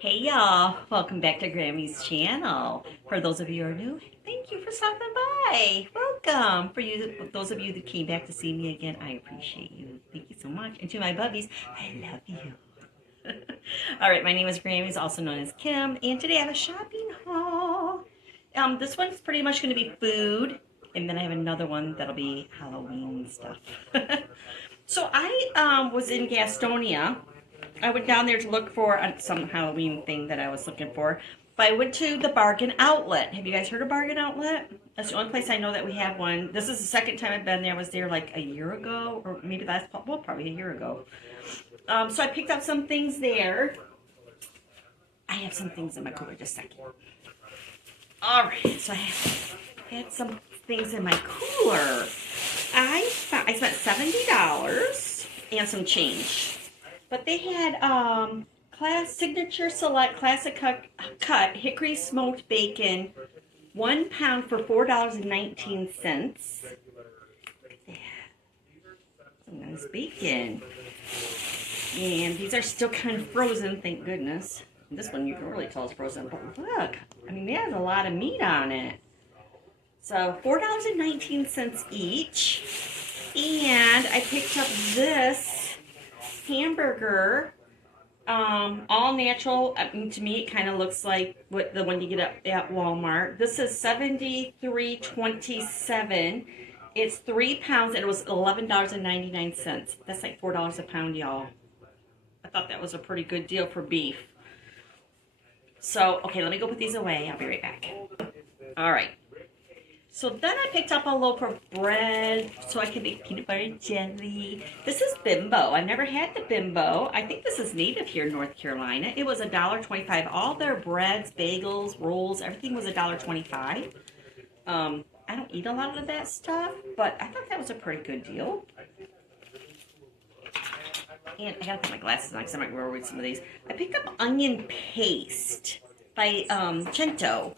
Hey y'all, welcome back to Grammy's channel. For those of you who are new, thank you for stopping by. Welcome. Those of you that came back to see me again, I appreciate you. Thank you so much. And to my bubbies, I love you. All right, my name is Grammy's, also known as Kim, and today I have a shopping haul. This one's pretty much going to be food, and then I have another one that'll be Halloween stuff. So I was in Gastonia. I went down there to look for some Halloween thing that I was looking for. But I went to the Bargain Outlet. Have you guys heard of Bargain Outlet? That's the only place I know that we have one. This is the second time I've been there. I was there like a year ago, or maybe probably a year ago. So I picked up some things there. I have some things in my cooler, just a second. All right, so I had some things in my cooler. I spent $70 and some change. But they had Signature Select Classic Cut Hickory Smoked Bacon, 1 pound for $4.19. Look at that. Some nice bacon. And these are still kind of frozen, thank goodness. This one you can really tell is frozen, but look, I mean, there's a lot of meat on it. So $4.19 each. And I picked up this hamburger, all natural. To me, it kind of looks like the one you get at Walmart. This is $73.27. It's 3 pounds, and it was $11.99. That's like $4 a pound, y'all. I thought that was a pretty good deal for beef. So, okay, let me go put these away. I'll be right back. All right. So then I picked up a loaf of bread so I can make peanut butter and jelly. This is Bimbo. I've never had the Bimbo. I think this is native here in North Carolina. It was $1.25. All their breads, bagels, rolls, everything was $1.25. I don't eat a lot of that stuff, but I thought that was a pretty good deal. And I gotta put my glasses on because I might wear with some of these. I picked up onion paste by Cento.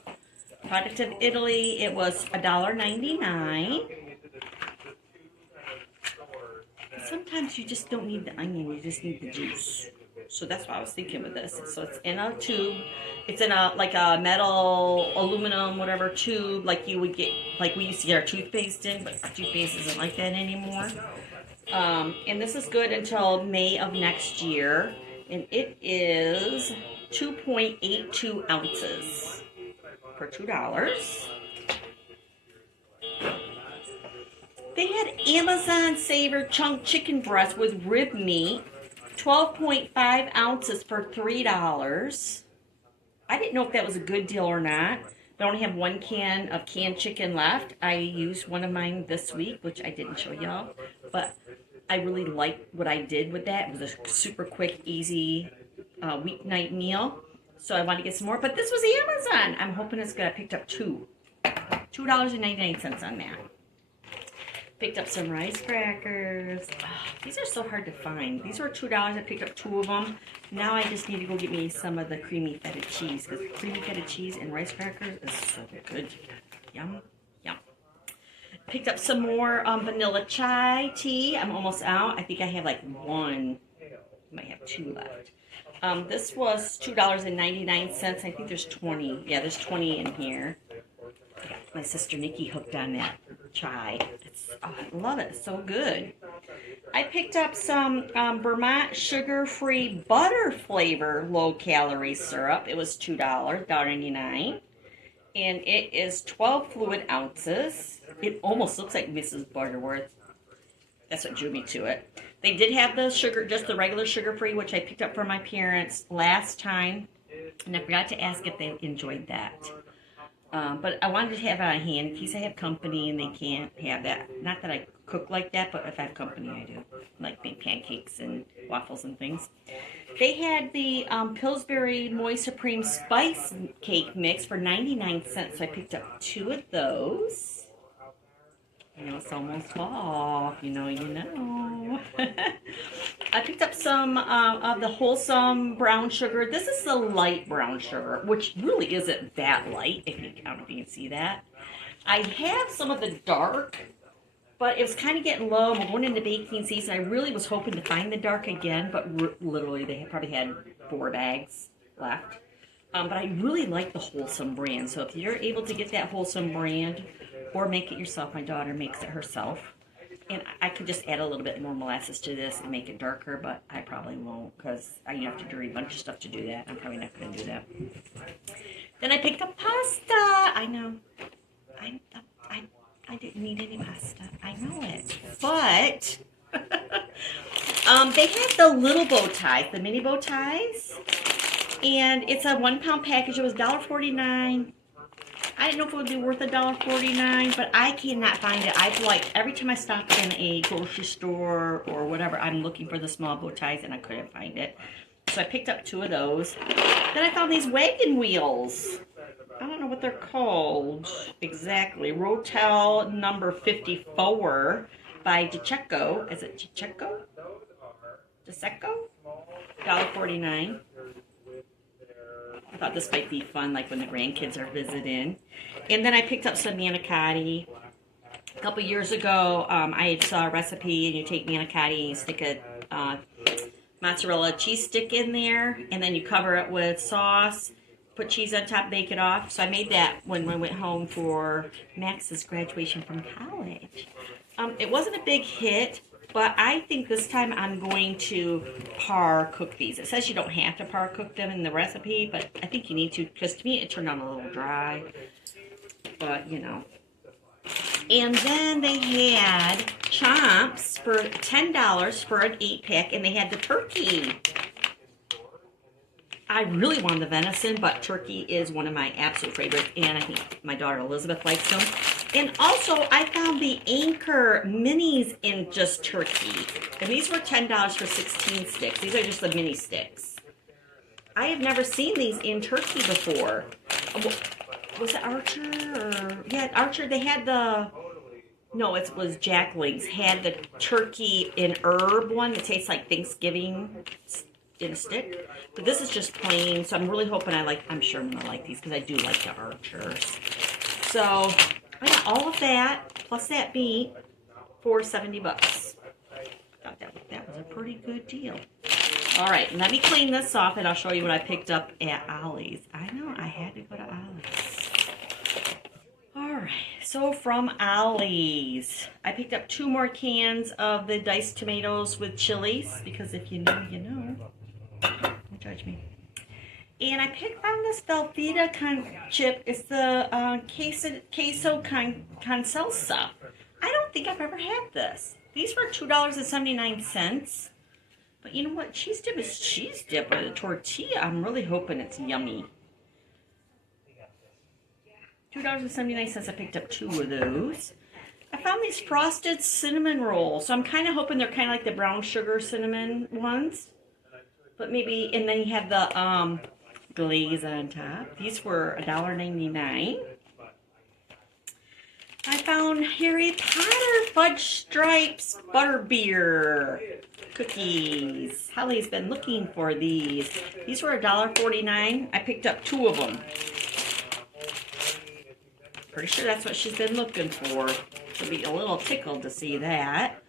Product of Italy. It was $1.99. Sometimes you just don't need the onion, you just need the juice. So that's what I was thinking with this. So it's in a tube. It's in a like a metal, aluminum, whatever tube, like you would get, like we used to get our toothpaste in, but our toothpaste isn't like that anymore. And this is good until May of next year, and it is 2.82 ounces. For $2. They had Amazon Savor Chunk Chicken Breast with rib meat, 12.5 ounces for $3. I didn't know if that was a good deal or not. They only have 1 can of canned chicken left. I used one of mine this week, which I didn't show y'all, but I really liked what I did with that. It was a super quick, easy weeknight meal. So I want to get some more, but this was Amazon. I'm hoping it's good. I picked up $2.99 on that. Picked up some rice crackers. Oh, these are so hard to find. These were $2. I picked up 2 of them. Now I just need to go get me some of the creamy feta cheese, because creamy feta cheese and rice crackers is so good. Yum, yum. Picked up some more vanilla chai tea. I'm almost out. I think I have like 1. Might have 2 left. This was $2.99. I think there's 20. Yeah, there's 20 in here. My sister Nikki hooked on that chai. I love it. It's so good. I picked up some Vermont sugar-free butter flavor low-calorie syrup. It was $2, $1.99. And it is 12 fluid ounces. It almost looks like Mrs. Butterworth. That's what drew me to it. They did have the sugar, just the regular sugar-free, which I picked up for my parents last time. And I forgot to ask if they enjoyed that. But I wanted to have it on hand in case I have company and they can't have that. Not that I cook like that, but if I have company, I do. Like make pancakes and waffles and things. They had the Pillsbury Moist Supreme Spice Cake Mix for 99 cents. So I picked up 2 of those. You know, it's almost fall. You know. I picked up some of the wholesome brown sugar. This is the light brown sugar, which really isn't that light, I don't know if you can see that. I have some of the dark, but it was kind of getting low. We're going into baking season. I really was hoping to find the dark again, but literally they probably had 4 bags left. But I really like the Wholesome brand. So if you're able to get that Wholesome brand or make it yourself, my daughter makes it herself. And I could just add a little bit more molasses to this and make it darker, but I probably won't because you have to do a bunch of stuff to do that. I'm probably not going to do that. Then I picked up pasta. I know. I didn't need any pasta. I know it. But they had the little bow ties, the mini bow ties. And it's a 1 pound package. It was $1.49. I didn't know if it would be worth $1.49, but I cannot find it. I've like every time I stop in a grocery store or whatever, I'm looking for the small bow ties and I couldn't find it. So I picked up 2 of those. Then I found these wagon wheels. I don't know what they're called exactly. Rotel number 54 by DiCecco. Is it DiCecco? DiCecco? $1.49. I thought this might be fun, like when the grandkids are visiting. And then I picked up some manicotti. A couple years ago, I saw a recipe, and you take manicotti and you stick a mozzarella cheese stick in there, and then you cover it with sauce, put cheese on top, bake it off. So I made that when I went home for Max's graduation from college. It wasn't a big hit, but I think this time I'm going to par cook these. It says you don't have to par cook them in the recipe, but I think you need to, because to me it turned out a little dry. But, you know. And then they had chomps for $10 for an 8-pack, and they had the turkey. I really wanted the venison, but turkey is one of my absolute favorites, and I think my daughter Elizabeth likes them. And also, I found the Anchor minis in just turkey. And these were $10 for 16 sticks. These are just the mini sticks. I have never seen these in turkey before. Was it Archer? Or yeah, Archer. They had the... No, it was Jack Link's. Had the turkey and herb one that tastes like Thanksgiving in a stick. But this is just plain. So I'm really hoping I'm sure I'm going to like these because I do like the Archers. So... I got all of that, plus that meat, for $70. I thought that was a pretty good deal. All right, let me clean this off, and I'll show you what I picked up at Ollie's. I know, I had to go to Ollie's. All right, so from Ollie's, I picked up 2 more cans of the diced tomatoes with chilies, because if you know, you know. Don't judge me. And I picked on this Velveeta chip. It's the queso con salsa. I don't think I've ever had this. These were $2.79. But you know what? Cheese dip is cheese dip with a tortilla. I'm really hoping it's yummy. $2.79. I picked up 2 of those. I found these frosted cinnamon rolls. So I'm kind of hoping they're kind of like the brown sugar cinnamon ones. But maybe, and then you have the... glaze on top. These were $1.99. I found Harry Potter Fudge Stripes Butterbeer cookies. Holly's been looking for these. These were $1.49. I picked up 2 of them. Pretty sure that's what she's been looking for. She'll be a little tickled to see that.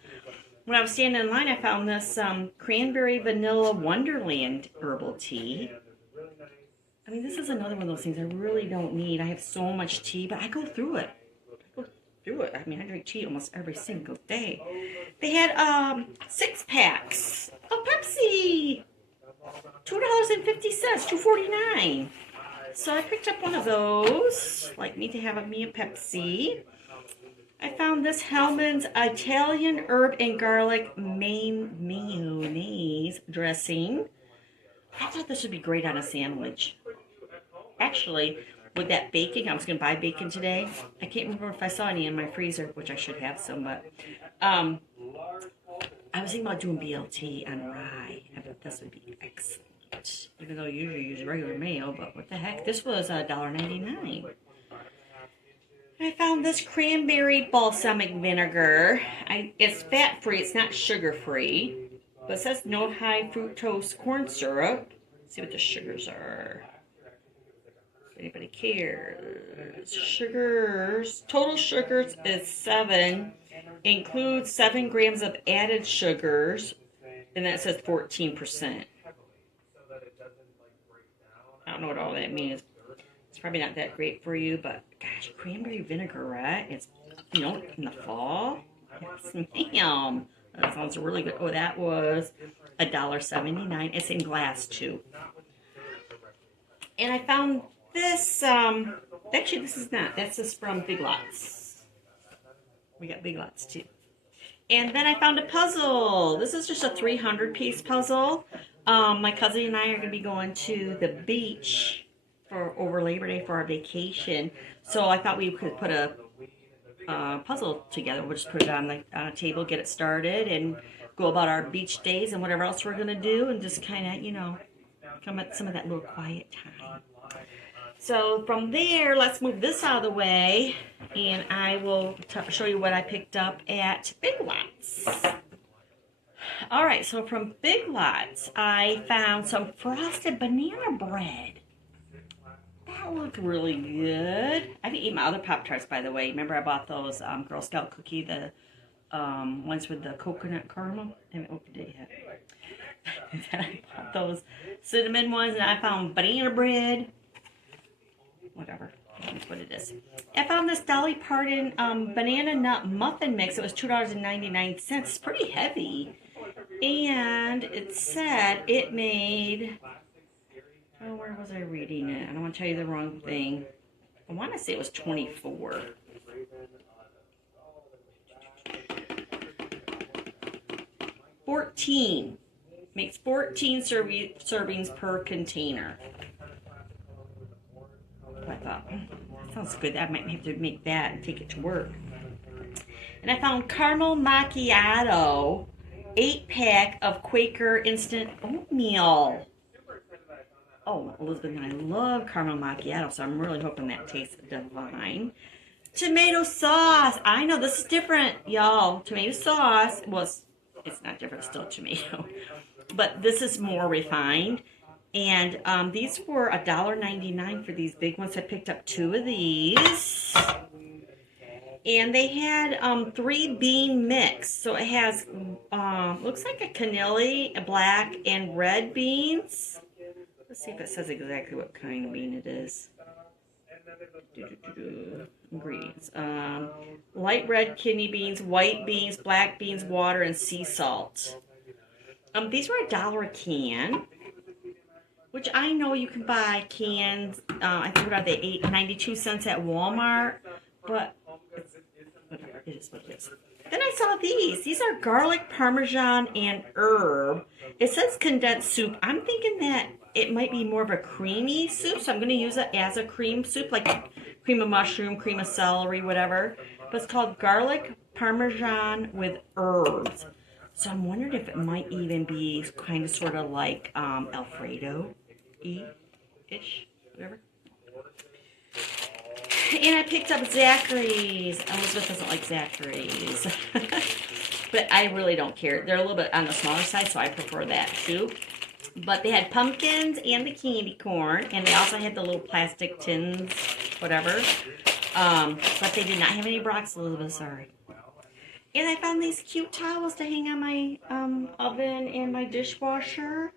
When I was standing in line, I found this Cranberry Vanilla Wonderland herbal tea. I mean, this is another one of those things I really don't need. I have so much tea, but I go through it. I mean, I drink tea almost every single day. They had 6 packs of Pepsi. $2.50, $2.49. So I picked up one of those. Like me to have me a Pepsi. I found this Hellmann's Italian herb and garlic mayonnaise dressing. I thought this would be great on a sandwich. Actually, with that bacon, I was going to buy bacon today. I can't remember if I saw any in my freezer, which I should have some, but I was thinking about doing BLT on rye. I thought this would be excellent. Even though I usually use regular mayo, but what the heck? This was $1.99. I found this cranberry balsamic vinegar. It's fat-free. It's not sugar-free. But it says no high fructose corn syrup. Let's see what the sugars are. If anybody cares. Sugars. Total sugars is 7. Includes 7 grams of added sugars. And that says 14%. don't know what all that means. It's probably not that great for you, but gosh, cranberry vinaigrette. It's, you know, in the fall. Yes, ma'am. That sounds really good. Oh, that was $1.79. It's in glass too. And I found this. Actually, this is not. That's just from Big Lots. We got Big Lots too. And then I found a puzzle. This is just a 300-piece puzzle. My cousin and I are going to be going to the beach for over Labor Day for our vacation. So I thought we could put a puzzle together. We'll just put it on a table, get it started, and go about our beach days and whatever else we're going to do, and just kind of, you know, come at some of that little quiet time. So from there, let's move this out of the way, and I will show you what I picked up at Big Lots. All right, so from Big Lots, I found some frosted banana bread. That looked really good. I didn't eat my other Pop-Tarts, by the way. Remember I bought those Girl Scout cookie, the ones with the coconut caramel? I haven't opened it yet. I bought those cinnamon ones, and I found banana bread. Whatever, that's what it is. I found this Dolly Parton banana nut muffin mix. It was $2.99. It's pretty heavy. And it said it made, oh, where was I reading it? I don't want to tell you the wrong thing. I want to say it was 24. Makes 14 servings per container. I thought, that sounds good. I might have to make that and take it to work. And I found caramel macchiato, 8-pack of Quaker instant oatmeal. Oh, Elizabeth and I love caramel macchiato, so I'm really hoping that tastes divine. Tomato sauce. I know this is different, y'all. Tomato sauce. Well, it's not different. It's still tomato, but this is more refined. And these were $1.99 for these big ones. I picked up 2 of these. And they had 3 bean mix. So it has, looks like a cannelli, a black, and red beans. Let's see if it says exactly what kind of bean it is. Ingredients. Light red kidney beans, white beans, black beans, water, and sea salt. These were $1 a can. Which I know you can buy cans, I think about the 92 cents at Walmart, but whatever, it is what it is. Then I saw these. These are garlic, parmesan, and herb. It says condensed soup. I'm thinking that it might be more of a creamy soup, so I'm going to use it as a cream soup, like cream of mushroom, cream of celery, whatever. But it's called garlic, parmesan with herbs. So I'm wondering if it might even be kind of sort of like Alfredo-ish, whatever. And I picked up Zachary's. Elizabeth doesn't like Zachary's. But I really don't care. They're a little bit on the smaller side, so I prefer that too. But they had pumpkins and the candy corn, and they also had the little plastic tins, whatever. But they did not have any broccoli, Elizabeth, sorry. And I found these cute towels to hang on my oven and my dishwasher.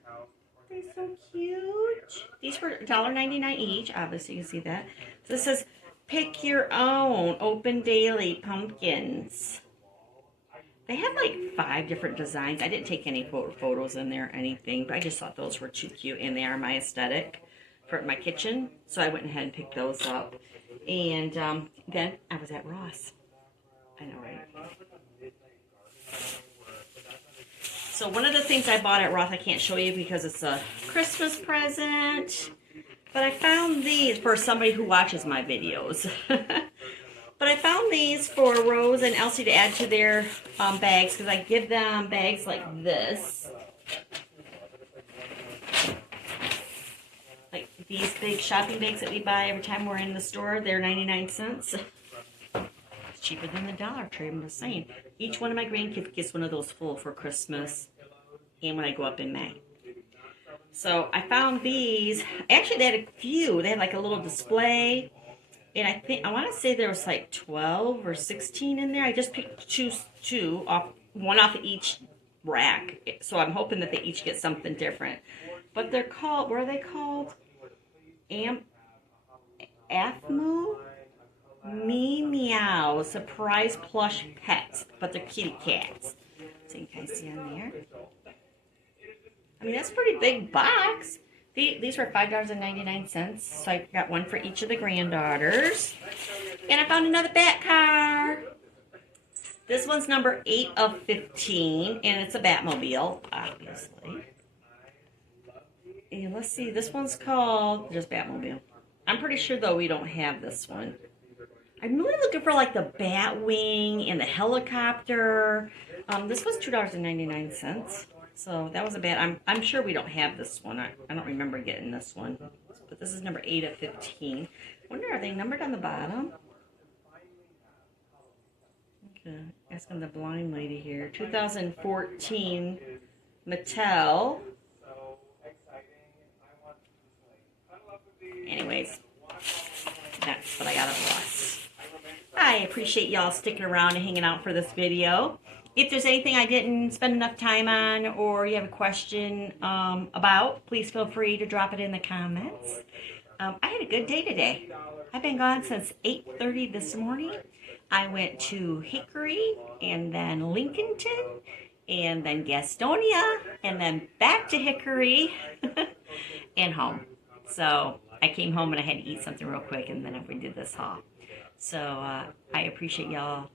They're so cute. These were $1.99 each. Obviously, you can see that. So this says, pick your own open daily pumpkins. They had like 5 different designs. I didn't take any photos in there or anything, but I just thought those were too cute, and they are my aesthetic for my kitchen. So I went ahead and picked those up. And then I was at Ross. I know, right? So one of the things I bought at Ross, I can't show you because it's a Christmas present, but I found these for somebody who watches my videos. But I found these for Rose and Elsie to add to their bags, because I give them bags like this. Like these big shopping bags that we buy every time we're in the store. They're 99 cents. It's cheaper than the Dollar Tree, I'm just saying. Each one of my grandkids gets one of those full for Christmas and when I go up in May. So I found these. Actually, they had a few. They had like a little display. And I want to say there was like 12 or 16 in there. I just picked two off, one off of each rack. So I'm hoping that they each get something different. But they're called, what are they called? Athmu Meow Surprise Plush Pets, but they're kitty cats. So you guys see on there. I mean, that's a pretty big box. These were $5.99, so I got one for each of the granddaughters. And I found another bat car. This one's number 8 of 15, and it's a Batmobile, obviously. And let's see, this one's called just Batmobile. I'm pretty sure, though, we don't have this one. I'm really looking for, like, the Batwing and the helicopter. This was $2.99. So that was a bad. I'm sure we don't have this one. I don't remember getting this one. But this is number 8 of 15. I wonder, are they numbered on the bottom? Okay, asking the blind lady here. 2014 Mattel. Anyways, that's what I got of Ross. I appreciate y'all sticking around and hanging out for this video. If there's anything I didn't spend enough time on or you have a question about, please feel free to drop it in the comments. I had a good day today. I've been gone since 8:30 this morning. I went to Hickory and then Lincolnton and then Gastonia and then back to Hickory and home. So I came home and I had to eat something real quick and then we did this haul. So I appreciate y'all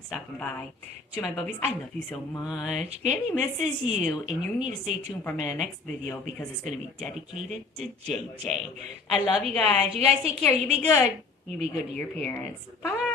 stopping by. To my bubbies, I love you so much. Grammy misses you. And you need to stay tuned for my next video because it's going to be dedicated to JJ. I love you guys. You guys take care. You be good. You be good to your parents. Bye.